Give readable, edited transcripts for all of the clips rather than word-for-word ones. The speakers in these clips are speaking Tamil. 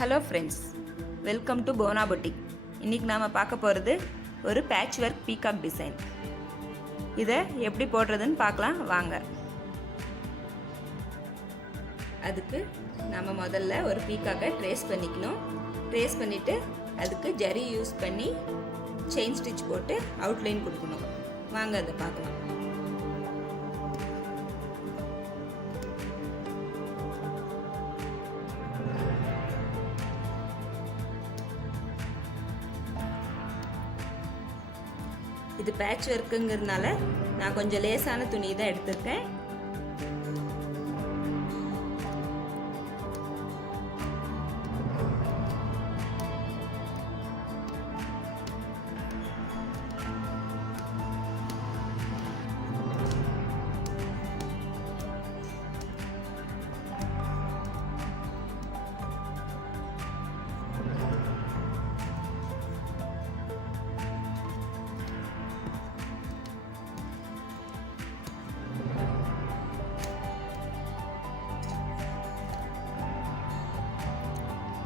ஹலோ ஃப்ரெண்ட்ஸ், வெல்கம் டு போனா பொட்டிக். இன்றைக்கி நாம் பார்க்க போகிறது ஒரு பேட்ச் ஒர்க் பீகாக் டிசைன். இதை எப்படி போடுறதுன்னு பார்க்கலாம் வாங்க. அதுக்கு நம்ம முதல்ல ஒரு பீகாக்கை ட்ரேஸ் பண்ணிக்கணும். ட்ரேஸ் பண்ணிவிட்டு அதுக்கு ஜரி யூஸ் பண்ணி செயின் ஸ்டிச் போட்டு அவுட்லைன் கொடுக்கணும். வாங்க அதை பார்க்கலாம். இது பேட்ச் ஒர்க்குங்கிறதுனால நான் கொஞ்சம் லேசான துணி தான் எடுத்திருக்கேன்.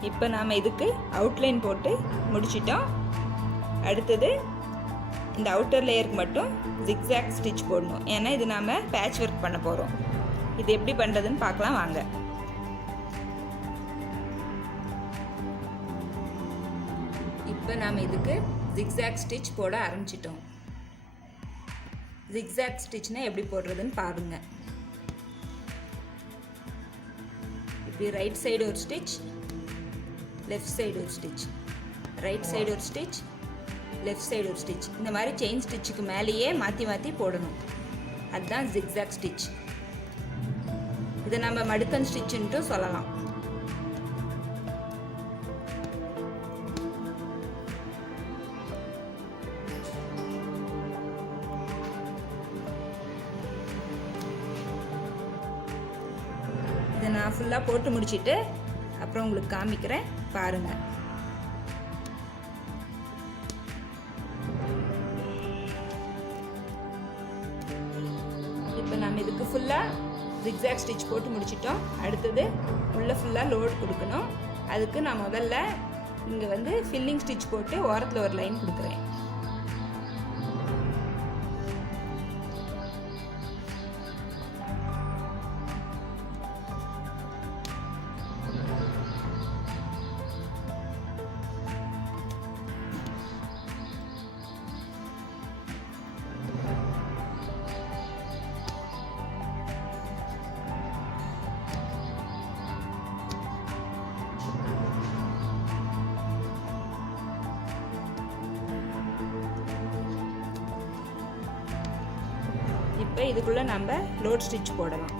இப்போ நாம் இதுக்கு அவுட்லைன் போட்டு முடிச்சிட்டோம். அடுத்தது இந்த அவுட்டர் லேயருக்கு மட்டும் ஜிக்ஸாக் ஸ்டிச் போடணும். ஏன்னா இது நாம் பேட்ச் ஒர்க் பண்ண போகிறோம். இது எப்படி பண்ணுறதுன்னு பார்க்கலாம் வாங்க. இப்போ நாம் இதுக்கு ஜிக்ஸாக் ஸ்டிச் போட ஆரம்பிச்சிட்டோம். ஜிக்ஸாக் ஸ்டிச்னால் எப்படி போடுறதுன்னு பாருங்கள். இப்படி ரைட் சைடு ஒரு ஸ்டிச், லெஃப்ட் சைடு ஒரு ஸ்டிச், ரைட் சைடு ஒரு ஸ்டிச், லெஃப்ட் சைடு ஒரு ஸ்டிச். இந்த மாதிரி செயின் ஸ்டிச்சுக்கு மேலேயே மாற்றி மாற்றி போடணும். அதுதான் ஜிக்ஸாக் ஸ்டிச். இதை நம்ம மடுக்கன் ஸ்டிச்சுன்ட்டு சொல்லலாம். இதை நான் ஃபுல்லாக போட்டு முடிச்சுட்டு அப்புறம் உங்களுக்கு காமிக்கிறேன் பாருங்கள். இப்போ நம்ம இதுக்கு ஃபுல்லாக ஜிக்ஸாக் ஸ்டிச் போட்டு முடிச்சிட்டோம். அடுத்தது உள்ளே ஃபுல்லாக லோடு கொடுக்கணும். அதுக்கு நான் முதல்ல இங்கே ஃபில்லிங் ஸ்டிச் போட்டு ஓரத்தில் ஒரு லைன் கொடுக்குறேன். இப்போ இதுக்குள்ளே நம்ம லோட் ஸ்டிச் போடலாம்.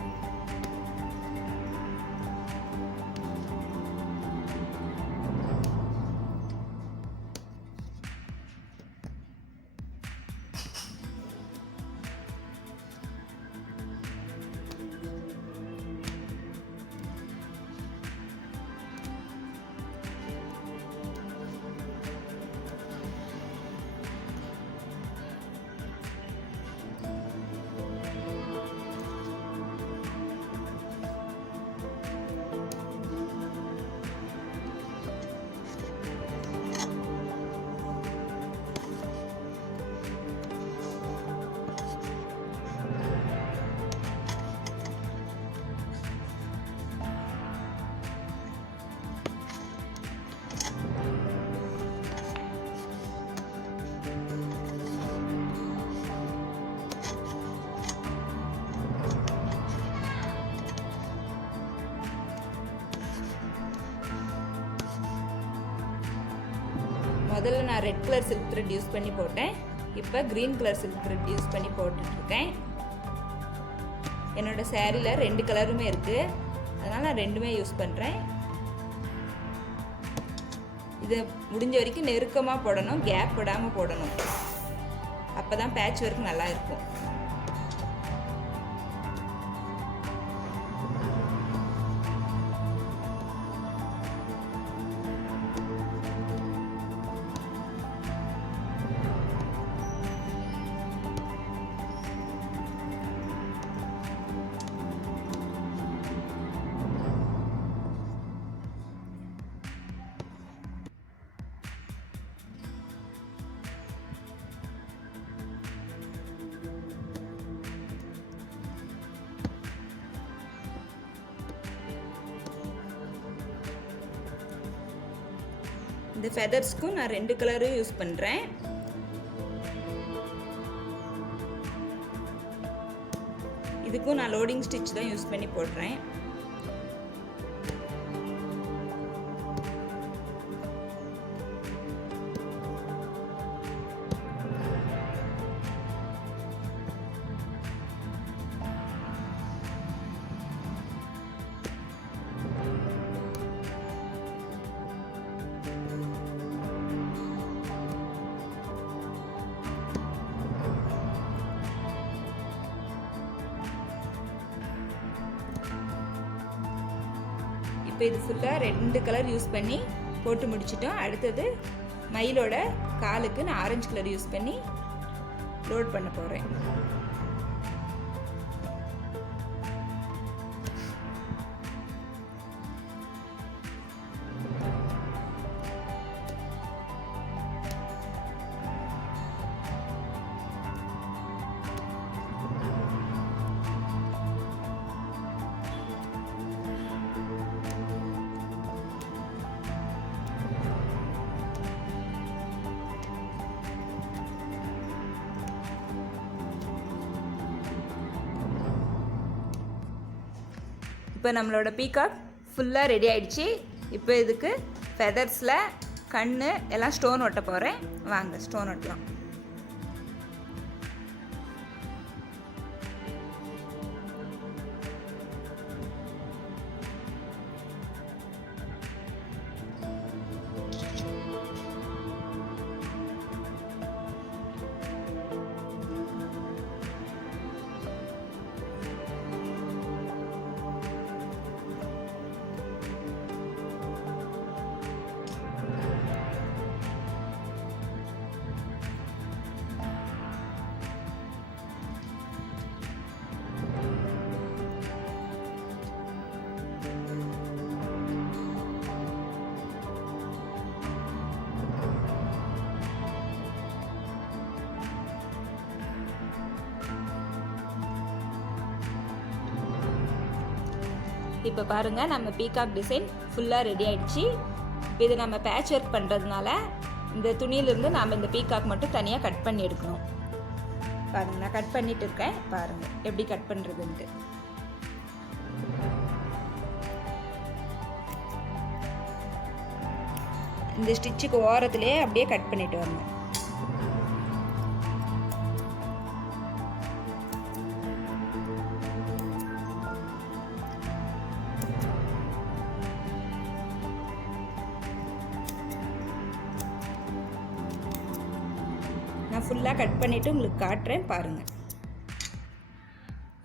முதல்ல நான் red colour silk thread use பண்ணி போட்டேன். இப்போ green colour silk thread use பண்ணி போட்டுட்ருக்கேன். என்னோடய சேரீயில் 2 கலருமே இருக்குது, அதனால் நான் ரெண்டுமே யூஸ் பண்ணுறேன். இது முடிஞ்ச வரைக்கும் நெருக்கமாக போடணும், கேப் விடாமல் போடணும். அப்போ தான் பேட்ச் ஒர்க் நல்லா இருக்கும். இந்த ஃபெதர்ஸ்க்கும் நான் 2 கலரும் யூஸ் பண்ணுறேன். இதுக்கும் நான் லோடிங் ஸ்டிச் தான் யூஸ் பண்ணி போடுறேன். இப்போ இது ஃபுல்லாக 2 கலர் யூஸ் பண்ணி போட்டு முடிச்சிட்டோம். அடுத்தது மயிலோட காலுக்கு நான் ஆரஞ்சு கலர் யூஸ் பண்ணி லோட் பண்ண போகிறேன். இப்போ நம்மளோட பீகாக் ஃபுல்லாக ரெடி ஆகிடுச்சு. இப்போ இதுக்கு ஃபெதர்ஸில் கண் எல்லாம் ஸ்டோன் ஒட்ட போகிறேன். வாங்க ஸ்டோன் ஒட்டலாம். இப்போ பாருங்கள், நம்ம பீகாக் டிசைன் ஃபுல்லாக ரெடி ஆகிடுச்சு. இப்போ இதை நம்ம பேட்ச் ஒர்க் பண்ணுறதுனால இந்த துணியிலேருந்து நாம் இந்த பீகாக் மட்டும் தனியாக கட் பண்ணி எடுக்கணும். பாருங்கள், நான் கட் பண்ணிட்டு இருக்கேன். பாருங்கள் எப்படி கட் பண்ணுறதுன்ட்டு. இந்த ஸ்டிச்சுக்கு ஓரத்துலேயே அப்படியே கட் பண்ணிட்டு வரணும். நான் ஃபுல்லாக கட் பண்ணிவிட்டு உங்களுக்கு காட்டுறேன் பாருங்கள்.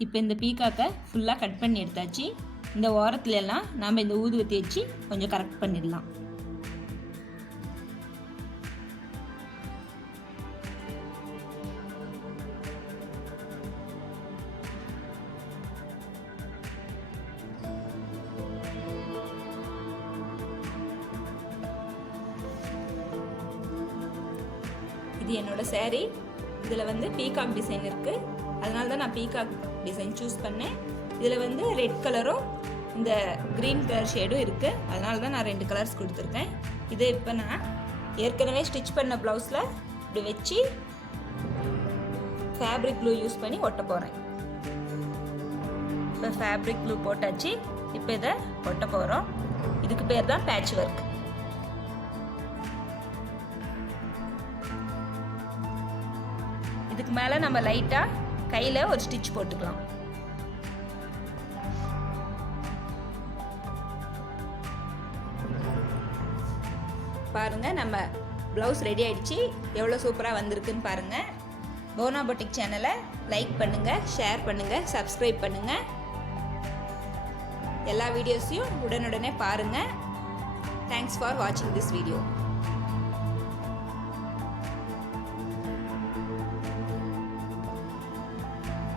இப்போ இந்த பீக்காக்கை ஃபுல்லாக கட் பண்ணி எடுத்தாச்சு. இந்த ஓரத்துலலாம் நாம் இந்த ஊதுவத்தி வச்சு கொஞ்சம் கரெக்ட் பண்ணிடலாம். இது என்னோட saree. இதில் வந்து பீகாக் டிசைன் இருக்குது. அதனால தான் நான் பீகாக் டிசைன் சூஸ் பண்ணேன். இதில் வந்து ரெட் கலரும் இந்த க்ரீன் கலர் ஷேடும் இருக்குது. அதனால தான் நான் 2 கலர்ஸ் கொடுத்துருக்கேன். இதை இப்போ நான் ஏற்கனவே ஸ்டிச் பண்ண ப்ளவுஸில் இப்படி வச்சு ஃபேப்ரிக் க்ளூ யூஸ் பண்ணி ஒட்ட போகிறேன். இப்போ ஃபேப்ரிக் க்ளூ போட்டாச்சு. இப்போ இதை ஒட்ட போகிறோம். இதுக்கு பேர் தான் பேட்ச் ஒர்க். இதுக்கு மேலே நம்ம லைட்டாக கையில் ஒரு ஸ்டிச் போட்டுக்கலாம். பாருங்கள், நம்ம ப்ளவுஸ் ரெடி ஆகிடுச்சு. எவ்வளோ சூப்பராக வந்திருக்குன்னு பாருங்கள். போனா பொட்டிக் சேனலை லைக் பண்ணுங்கள், ஷேர் பண்ணுங்கள், சப்ஸ்கிரைப் பண்ணுங்கள். எல்லா வீடியோஸையும் உடனுடனே பாருங்கள். தேங்க்ஸ் ஃபார் வாட்சிங் திஸ் வீடியோ.